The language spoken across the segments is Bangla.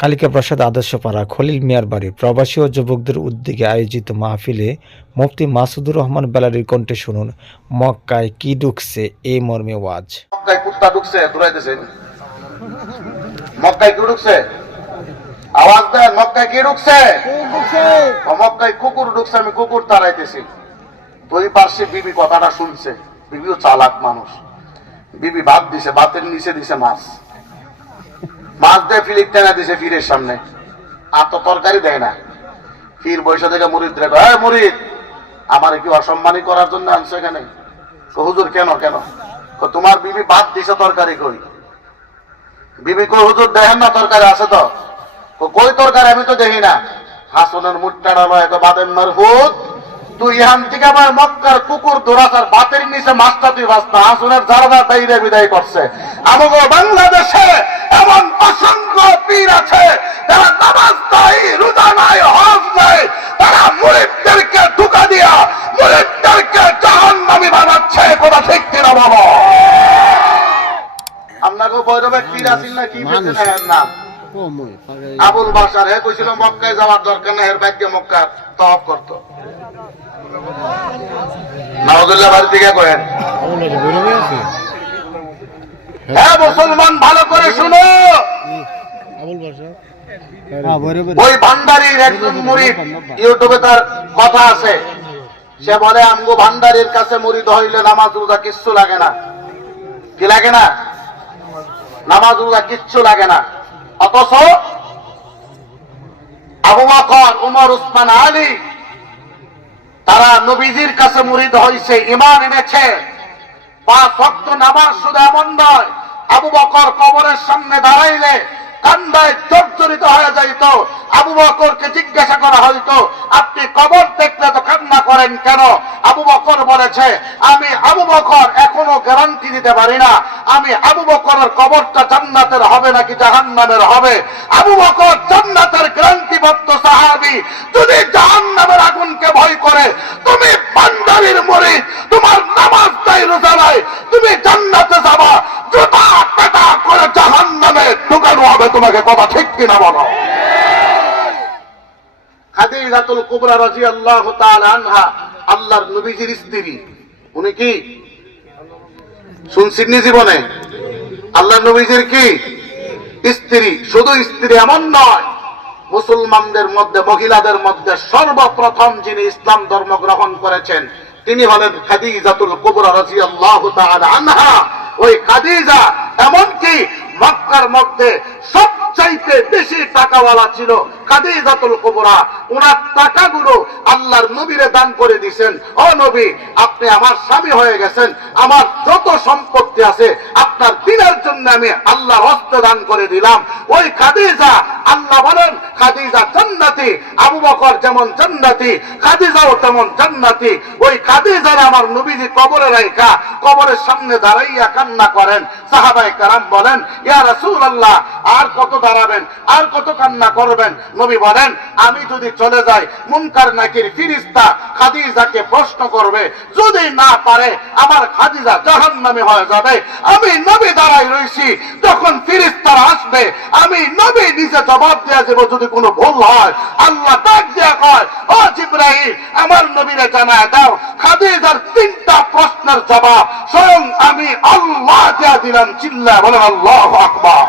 কালিকা প্রসাদ আদর্শপাড়া খলিল মিয়ার বাড়ি। প্রবাসী ও যুবকদের উদ্যোগে আয়োজিত মাহফিলে মুফতি মাসুদুর রহমান বেলারির কণ্ঠে শুনুন, মক্কায় কি ঢুকছে এই মর্মে ওয়াজ। মক্কায় কুত্তা ঢুকছে দৌড়াইতেছে মক্কায় কি ঢুকছে? আওয়াজ দেন, মক্কায় কি ঢুকছে? মক্কায় কুকুর ঢুকছে, আমি কুকুর তাড়াইতেছি। দুই পার্শ্বে বিবি কথাটা শুনছে, বিবিও চালাক মানুষ। বিবি ভাত দিছে ভাতের নিচে দিছে মাছ। মাছ দিয়ে ফিলিপ টেনা দিছে ফিরের সামনে। আর তো তরকারি দেয় না। ফির বৈশা থেকে মুরিদ রে কয়, "এই মুরিদ আমার কি অসম্মানী করার জন্য আনছো এখানে? হুজুর কেন কেন? তোমার বিবি বাদ দিছে তরকারি কই? বিবি কই হুজুর দেখেন না তরকারি আছে তো। কই তরকারি? আমি তো দেখি না। হাসনের মুট্টাটা লয় তো বাদেন মারফুত। তুই থেকে আমার মক্কার কুকুর দোরাসার বাতের নিচে মাছটা তুই বাঁচতা হাসনের জারদা বাইরে বিদায় করছে। আমাকে বাংলাদেশে এমন অসংখ্য পীর আছে যারা নামাজ নাই রোজা নাই হজ নাই তারা মুরিদদেরকে ধোকা দিয়া মুরিদদেরকে জাহান্নামী বানাচ্ছে কথা ঠিক কিনা বাবা? আপনাকে বৈরবে পীর আসিল না কি না আবুল বাসার হে কইছিল মক্কায় যাওয়ার দরকার না এর ভাগ্যে মক্কা তফ করতো। হ্যাঁ মুসলমান ভালো করে শুনো। ওই ভান্ডারির একজন মুরিদ, ইউটিউবে তার কথা আছে। সে বলে, আমগো ভান্ডারির কাছে মুরিদ হইলে নামাজ, রোজা কিচ্ছু লাগে না। কি লাগে না? নামাজ, রোজা কিচ্ছু লাগে না। অথচ আবু বকর, উমর, উসমান, আলী তারা নবীজির কাছে মুরিদ হয়েছে ইমান এনেছে। বা ভক্ত নামাজ শুধু এমন নয়, আবু বকর কবরের সামনে দাঁড়াইলে কান্দায় জর্জরিত হয়ে যাইত। আবু বকরকে জিজ্ঞাসা করা হইতো, আপনি কবর দেখলে তো কান্না করেন কেন? আবু বকর বলেছে, আমি আবু বকর এখনও গ্যারান্টি দিতে পারি না। আমি আবু বকরের কবরটা জান্নাতের হবে নাকি জাহান্নামের হবে? আবু বকর জান্নাতের গ্যারান্টিবদ্ধ সাহাবি, যদি জাহান্নামের আগুনকে ভয় করে, তুমি বান্দারির মরি তোমার নামাজ তাই রোজা নাই, তুমি জান্নাতে যাবা জুতা পেটা করে জাহান্নামে ঢুকানো হবে তোমাকে কথা, ঠিক কিনা বলো? খাদিজাতুল কুবরা আনহা, আল্লাহর নবীজির স্ত্রী। উনি কি? জীবনে? আল্লাহ নবীজির কি? স্ত্রী। শুধু স্ত্রী এমন নয়, মুসলমানদের মধ্যে, মহিলাদের মধ্যে সর্বপ্রথম যিনি ইসলাম ধর্ম গ্রহণ করেছেন, তিনি হলেন খাদিজাতুল কুবরা রাদিয়াল্লাহু তাআলা আনহা। ওই খাদিজা এমনকি মক্কার মধ্যে সবচাইতে বেশি টাকাওয়ালা ছিল খাদিজাতুল কুবরা। ওনার টাকাগুলো আল্লাহর নবীরে দান করে দিছেন। ও নবী, আপনি আমার স্বামী হয়ে গেছেন। আমার যত সম্পত্তি আছে, আপনার দিনের জন্য আমি আল্লাহ হস্ত দান করে দিলাম। ওই খাদিজা আল্লাহ বলেন খাদিজা জান্নাতি, আবু বকর যেমন জান্নাতি, খাদিজাও তেমন জান্নাতি। ওই খাদিজার আমার নবীজি কবরে রাইখা, কবরের সামনে দাঁড়াইয়া কান্না করেন। সাহাবাই কারাম বলেন, ইয়া রাসূল আল্লাহ আর কত দাঁড়াবেন, আর কত কান্না করবেন? নবী বলেন, আমি যদি চলে যাই, মুনকার নাকির ফিরিস্তা খাদিজাকে প্রশ্ন করবে, যদি না পারে, আমার খাদিজা জাহান্নামে হয়ে যাবে। আমি নবী দাঁড়াই রইছি, যখন ফিরিস্তারা আসবে, আমি নবী নিজে জবাব দেওয়া যাব যদি কোনো ভুল হয়, আল্লাহ ডাক দেয়া কয়, ও জিব্রাহিম আমার নবীরে জানায় দাও, খাদিজার তিনটা প্রশ্নের জবাব স্বয়ং আমি আল্লাহ দিয়া দিলাম চিল্লা বলেন আল্লাহ আকবার।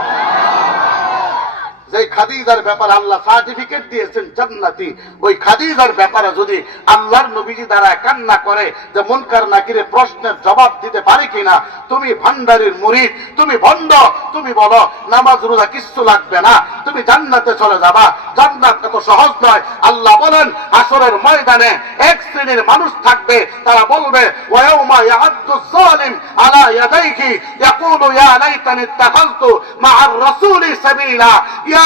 যে খাদিজার ব্যাপারে আল্লাহ সার্টিফিকেট দিয়েছেন জান্নাতি, ওই খাদিজার ব্যাপারে যদি আল্লাহর নবীজি দ্বারা কান্না করে যে মনকার নাকিরে প্রশ্নের জবাব দিতে পারে কিনা, তুমি ভান্ডারির মুরিদ, তুমি ভণ্ড, তুমি বলো, নামাজ রোজা কিচ্ছু লাগবে না, তুমি জান্নাতে চলে যাবা। জান্নাত এত সহজ নয়। আল্লাহ বলেন আসরের ময়দানে এক শ্রেণির মানুষ থাকবে, তারা বলবে ওয়াউমা ইয়াআদ্দু যালিম আলা ইয়াদাইহি, ইয়াকুলু ইয়া লাইতানি ইত্তাখাযতু মা'আর রাসূলি সাবিলা। ইয়া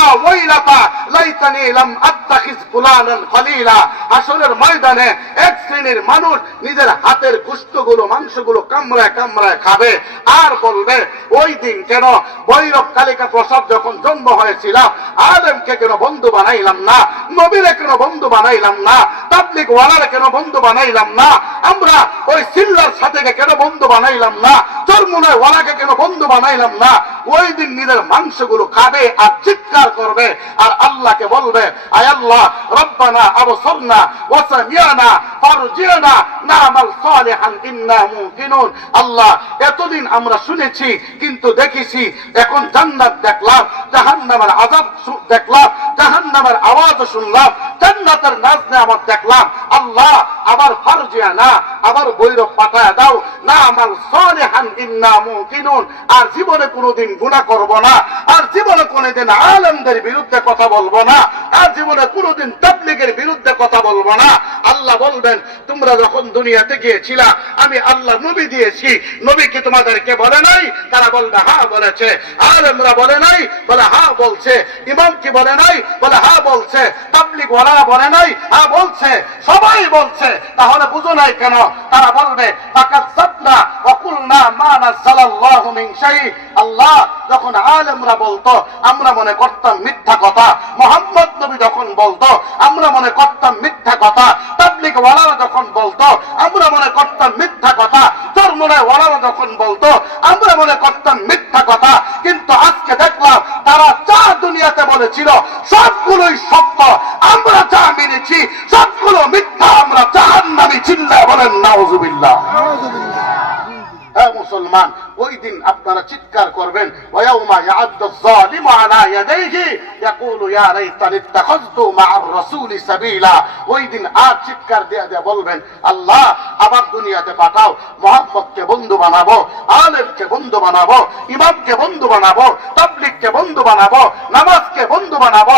হাসরের ময়দানে এক শ্রেণির মানুষ নিজের হাতের কুষ্ঠগুলো, মাংসগুলো কামড়ায় কামড়ায় খাবে। আর বলবে, ওই দিন কেন বৈরব কালিকা প্রসাদ যখন জন্ম হয়েছিল আলেমকে কেন বন্ধু বানাইলাম না? নবীরে কেন বন্ধু বানাইলাম না? তাবলিক ওয়ালারে কেন বন্ধু বানাইলাম না? আমরা ওই সিল্লার সাথে কেন বন্ধু বানাইলাম না? চরমুনায় ওয়ালাকে কেন বন্ধু বানাইলাম না? ওই দিন নিজের মাংসগুলো খাবে আর চিৎকার করবে আর আল্লাহকে বলবে, আয় আল্লাহ, রব্বানা আবসরনা ওয়াসামিয়ানা ফারজিয়ানা নামাল সালিহান ইন্না মুকিনুন আল্লাহ, এতদিন আমরা শুনেছি, কিন্তু দেখেছি, এখন জান্নাত দেখলাম, জাহান্নামের আযাব দেখলাম, জাহান্নামের আওয়াজ শুনলাম, জান্নাতের নাজ নেয়ামত দেখলাম, আল্লাহ, আবার ফারজিয়ানা আবার বৈরব পাঠায় দাও। না আমার সালিহান ইন্না মুকিনুন। আর জীবনে কোনোদিন গুনাহ করব না। আর জীবনে কোনোদিন আলেমদের বিরুদ্ধে কথা বলব না। আর জীবনে কোনোদিন তাবলিগের বিরুদ্ধে কথা বলব না। আল্লাহ বলবেন, তোমরা যখন দুনিয়াতে গিয়েছিলা, আমি আল্লাহ নবী দিয়েছি। নবী কি তোমাদেরকে বলে নাই? তারা বলবে হ্যাঁ বলেছে। আলেমরা বলে নাই, বলে হ্যাঁ বলছে। ইমাম কি বলে নাই, বলে হ্যাঁ বলছে। তাবলিগ ওয়ালারা বলে নাই হ্যাঁ বলছে। সবাই বলছে। তাহলে বুঝো নাই কেন? তারা বলবে আল্লাহ যখন আলেমরা বলতো, আমরা মনে করতাম মিথ্যা কথা। মোহাম্মদ নবী যখন বলতো, আমরা মনে করতাম মিথ্যা কথা। তাবলিগ ওয়ালারা যখন বলতো, আমরা মনে করতাম মিথ্যা কথা। চরমনায় ওয়ালারা যখন বলতো, আমরা মনে করতাম মিথ্যা কথা। কিন্তু আজকে দেখলাম, তারা যা দুনিয়াতে বলেছিল, সবগুলোই সত্য। আমরা যা মেনেছি, সবগুলো মিথ্যা, আমরা বলেন নাউজুবিল্লাহ হ্যাঁ মুসলমান, ওই দিন আপনারা চিৎকার করবেন ওই দিন আর চিৎকার দিয়ে দিয়ে বলবেন, আল্লাহ আবার দুনিয়াতে পাঠাও, মুহাম্মদকে বন্ধু বানাবো, আলেমকে বন্ধু বানাবো, ইমামকে বন্ধু বানাবো, তাবলিগকে বন্ধু বানাবো, নামাজকে বন্ধু বানাবো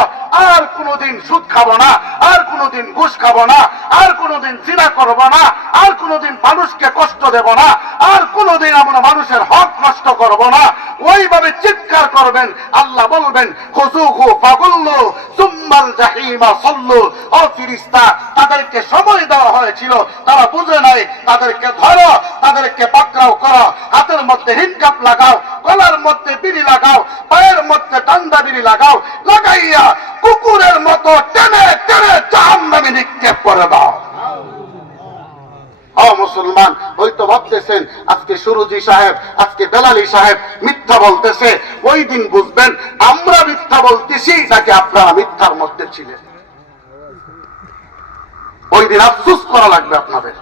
আর কোনোদিন সুদ খাব না, আর কোনোদিন ঘুষ খাব না, আর কোনোদিন চিনা করব না, আর কোনোদিন মানুষকে কষ্ট দেব না, আর কোনোদিন আমরা মানুষের হক নষ্ট করব না ওইভাবে চিৎকার করবেন, আল্লাহ বলবেন খুজুহু ফাগুল্লু, সুম্মাল জাহিমা সল্লু। ও ফিরিস্তা, তাদেরকে সময় দেওয়া হয়েছিল, তারা বুঝে নাই, তাদেরকে ধরো, তাদেরকে পাকড়াও করো, হাতের মধ্যে হিনকাপ লাগাও, গলার মধ্যে বিড়ি লাগাও, পায়ের মধ্যে ডান্ডা বিড়ি লাগাও, লাগাইয়া কুকুরের মতো টেনে টেনে জাহান্নামে নিক্ষেপ করে দাও। ও মুসলমান, ওই তো ভাবতেছেন, আজকে সুরুজি সাহেব আজকে বেলালি সাহেব মিথ্যা বলতেছে, ওই দিন বুঝবেন আমরা মিথ্যা বলতেছি, নাকি আপনারা মিথ্যার মধ্যে ছিলেন। ওই দিন আফসুস করা লাগবে আপনাদের।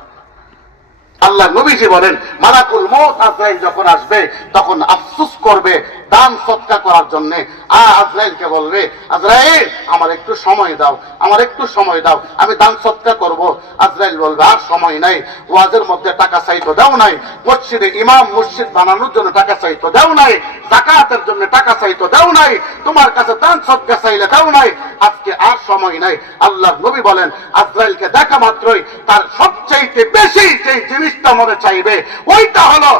আল্লাহ নবীজি বলেন, মালাকুল মৌত আজরাইল যখন আসবে, তখন আফসুস করবে, দান সৎকা করার জন্য। আ আজরাইলকে বলবে, আজরাইল, আমার একটু সময় দাও, আমার একটু সময় দাও, আমি দান সৎকা করব। আজরাইল বলবে, আর সময় নাই, ওয়াজের মধ্যে টাকা চাইতো দাও নাই, মসজিদে ইমাম মসজিদ বানানোর জন্য টাকা চাইতো দাও নাই জাকাতের জন্য টাকা চাইতো দাও নাই, তোমার কাছে দান সৎকা চাইলে দাও নাই, আজকে আর সময় নাই। আল্লাহ নবী বলেন, আজরাইলকে দেখা মাত্রই, তার সবচাইতে বেশি যে জিনিসটা মনে চাইবে। ওইটা হলো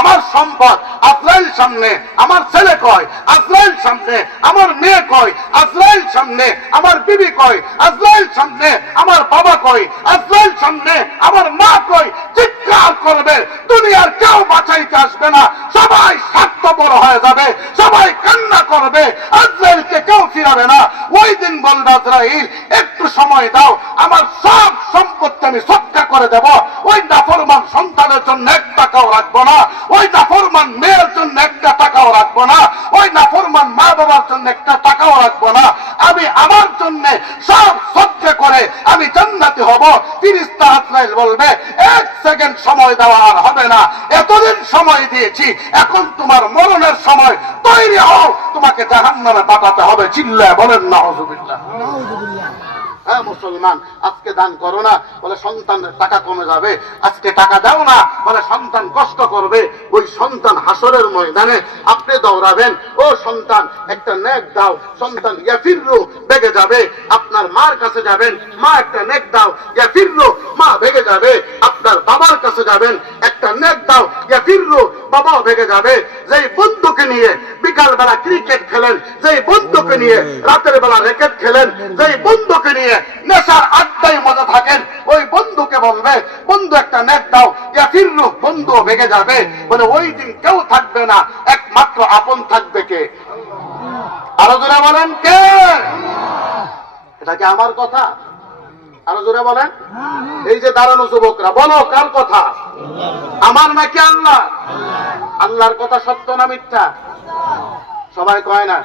আমার সম্পদ, আজরাইল সামনে আমার ছেলে কয়, আজরাইল সামনে আমার মেয়ে কয়, আজরাইল সামনে আমার বিবি কয়, আজরাইল সামনে আমার বাবা কয়, আজরাইল সামনে আমার মা কয়। চিৎকার করবে, দুনিয়ার কেউ বাঁচাইতে আসবে না। সবাই স্বার্থপর হয়ে যাবে, সবাই কান্না করবে আজরাইলকে কেউ ফিরাবে না। ওই দিন বলবে আজরাইল, একটু সময় দাও, আমার সব সম্পত্তি আমি সৎকা করে দেব। ওই নাফরমান সন্তানের জন্য এক টাকাও রাখব না। ওই নাফরমান মেয়ের জন্য একটা টাকাও রাখব না। ওই নাফরমান মা বাবার জন্য একটা টাকাও রাখব না। আমি আমার জন্য সব সহ্য করে আমি জান্নাতি হব। ফিরিস্তা আজরাইল বলবে, এক সেকেন্ড সময় দেওয়া আর হবে না। এতদিন সময় দিয়েছি, এখন তোমার মরণের সময়। তৈরি হও, তোমাকে জাহান্নামে পাঠাতে হবে। চিল্লায় বলেন না হ্যাঁ মুসলমান, আজকে দান করো না, বলে সন্তানের টাকা কমে যাবে, আজকে টাকা দাও না, বলে সন্তান কষ্ট করবে, ওই সন্তান হাসরের ময়দানে আপনি দৌড়াবেন, ও সন্তান, একটা নেক দাও, সন্তান ইয়াফিরু বেগে যাবে, আপনার মার কাছে যাবেন, মা একটা নেক দাও ইয়াফিরু মা বেগে যাবে আপনার বাবার কাছে যাবেন, একটা নেট দাও, ইয়া ফিররু, বাবাও ভেগে যাবে। যেই বন্ধুকে নিয়ে বিকাল বেলা ক্রিকেট খেলেন, যেই বন্ধুকে নিয়ে রাতের বেলা রেকেট খেলেন, যেই বন্ধুকে নিয়ে নেশার আড্ডায় মজা থাকেন, ওই বন্ধুকে বলবে, বন্ধু, একটা নেট দাও, ইয়া ফিররু, বন্ধু ভেঙে যাবে। বলে, ওই দিন কেউ থাকবে না, একমাত্র আপন থাকবে কে? আরও বলেন, কে? এটা কি আমার কথা? আরও জোরে বলেন। এই যে দাঁড়ানো যুবকরা, বলো কার কথা? আমার নাকি আল্লাহ? আল্লাহর কথা সত্য না মিথ্যা? সবাই কয় না।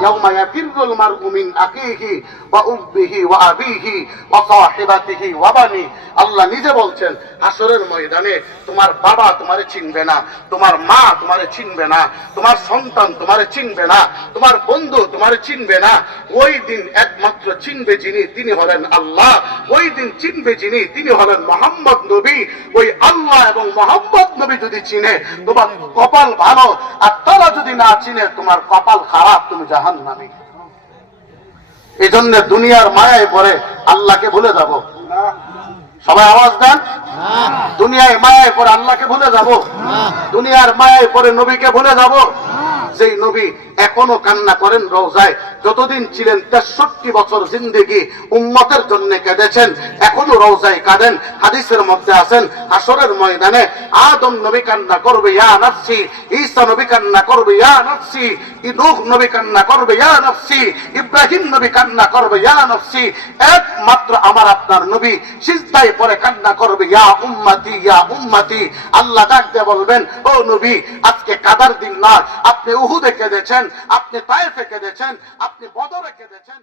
يوم يفر المرء من أخيه وأمه وأبيه وصاحبته وبنيه আল্লাহ নিজে বলছেন হাসরের ময়দানে তোমার বাবা তোমারে চিনবে না তোমার মা তোমারে চিনবে না তোমার সন্তান তোমারে চিনবে না তোমার বন্ধু তোমারে চিনবে না ওই দিন একমাত্র চিনবে যিনি তিনি হলেন আল্লাহ ওই দিন চিনবে যিনি তিনি হলেন মোহাম্মদ নবী ওই আল্লাহ এবং মোহাম্মদ নবী যদি চিনে তোমার কপাল ভালো আর তারা যদি না চিনে তোমার কপাল খারাপ তুমি জাহান নামি। এই জন্য দুনিয়ার মায়ায় পরে আল্লাহকে ভুলে যাব। সবাই আওয়াজ দেন? দুনিয়ায় মায়ায় পরে আল্লাহকে ভুলে যাব। দুনিয়ার মায়ায় পরে নবীকে ভুলে যাব। যেই নবী এখনও কান্না করেন, রোজায় যতদিন ছিলেন তেষট্টি বছর জিন্দেগি, উম্মতের জন্য কেঁদেছেন, এখনও রোজায় কাঁদেন, হাদিসের মধ্যে আছেন আসরের ময়দানে আদম নবী কান্না করবে, ইয়া নফসি, ঈসা নবী কান্না করবে, ইয়া নফসি ইনুহ নবী কান্না করবে, ইয়া নফসি, ইব্রাহিম নবী কান্না করবে, ইয়া নফসি, একমাত্র আমার আপনার নবী সিজদায় পরে কান্না করবে, ইয়া উম্মতি ইয়া উম্মতি। আল্লাহ ডাক দিয়ে বলবেন, ও নবী, আজকে কাদার দিন নয়, আপনি উহুদে কেঁদেছেন আপনি তায়েফে কেঁদেছেন আপনি বদরে কেঁদেছেন